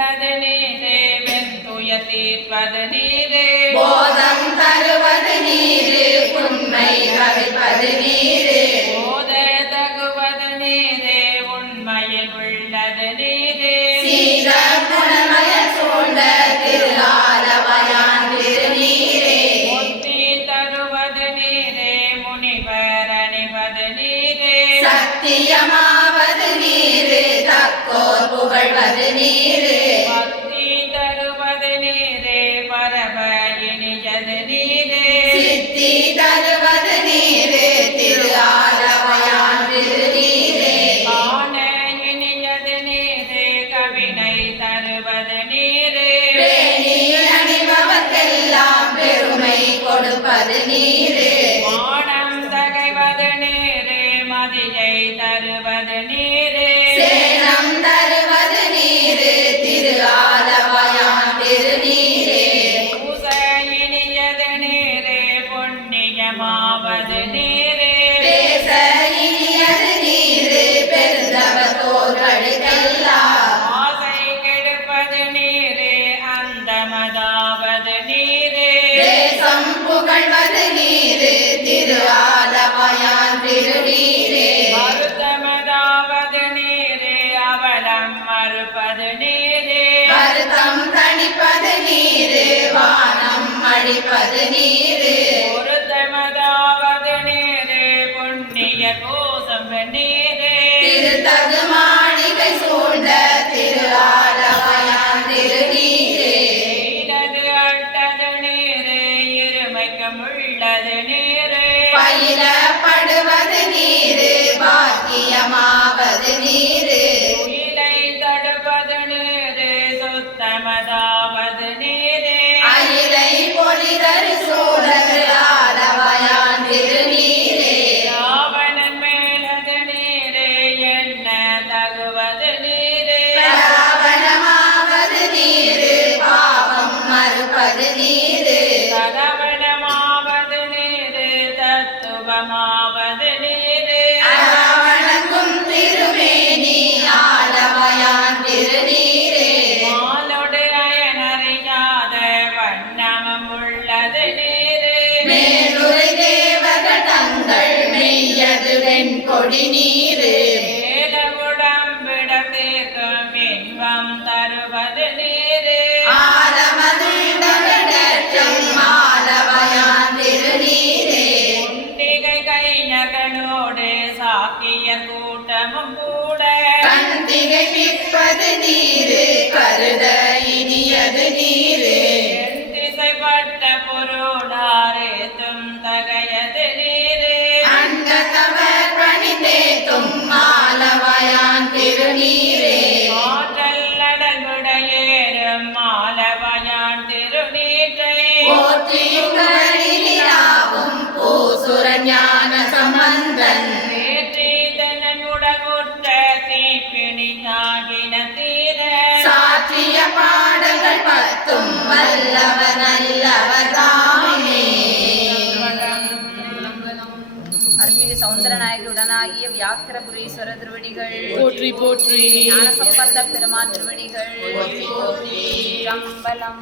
உள்ளது நீரே வெந்துய தீர்ப்பது நீரே போதம் தருவது நீரு உண்மை கவிழ்ப்பது நீரு போத தகுவது நீரே உண்மையில் உள்ளது நீரே சீர குணமய சூழ்ந்த திரு ஆலவயான் திருநீரே முத்தி தருவது நீரே முனிவர் அணிவது நீரே சத்தியமாவது நீரு தக்கோர் புகழ்வது நீரு பக்தி தருவது நீரே பரவ இனியது நீரே சித்தி தருவது நீரு திரு ஆலவயான் திருநீரே காண இனியது நீரே கவினை தருவது நீரே பேணி அணிபவர்க்கெல்லாம் பெருமை கொடுப்பது நீரு மானம் தகைவது நீரே மதியை தருவது நீரே சேனம் தருவது நீரு திரு ஆலவயான் திருநீரே பூச இனியது நீரே புண்ணியமாவது நீரே பேச இனியது நீரு பெருந்தவர் தோர்களுக்கெல்லாம் ஆசை கெடுப்பது நீரே அந்தமதாவது நீரே தேசம் புகழ்வது நீரு திரு ஆலவயான் திருநீரே மருத்தமதாவது நீரே அவலம் மறுப்பது நீரே வருத்தம் தணிப்பது நீரு வானம் அழிப்பது நீரு பொருத்தமதாவது நீரே புண்ணிய கோசம் நீரே திருத்தகு மாளிகை சூழ்ந்த திரு ஆலவயான் திருநீரே இடது அட்டது நீரே இருமைக்கம் உள்ளது நீரே பயிலப்படுவது நீரு பாக்கியமாவது நீரு உயிரை தடுப்பது நீரே சுத்தமதாவது நீரே அயிலை பொலிதரு சூழல் ஆலவயான் திருநீரே ராவணன் மேலது நீரே என்ன தகுவது நீரே ராவணமாவது நீரு பாவம் மறுப்பது நீரு சரவணமாவது நீரே தத்துவமாவது நீரே ராவணங்கும் திருமேனி ஆலவயான் திருநீரே மாலோடு அயனறியாத வண்ணமும் உள்ளது நீரே மேலுரை தேவர்கள் தங்கள் மெய்யது வெண்கொடி நீரு ஏலவுடம்பிடம் தீர்க்கும் இன்பம் தருவது நீரே ஆலமதிடமிடற்றும் ஆலவயான் திருநீரே குண்டிகை கைஞர்களோடு சாக்கிய கூட்டமும் கூட கந்திகை பிற்பது நீரு கருத இனியது நீரு என் திசைப்பட்ட பொருளாரேத்தும் தகையது நீரே அண்டத்தவர் பணிந்தேத்தும் ஆலவயான் திருநீரே ஆற்றல் நடல்விடையேறும் மாலவயான் திருநீற்றை போற்றியும் கழினிலாவும் பூசுர ஞான சம்பந்தன் வேற்றி தன்னன் உடகுற்ற தீப்பிணி தாகின தீர சாற்றிய பாடல்கள் பத்தும் வல்லவர் நல்லவர் தாமே அருள்மிகு சௌந்தரநாயகருடனாகிய வியாக்கிரபுரீஸ்வர திருவடிகள் போற்றி போற்றி ஞானசம்பந்த பெருமான் திருவடிகள் போற்றி போற்றி சிற்றம்பலம்.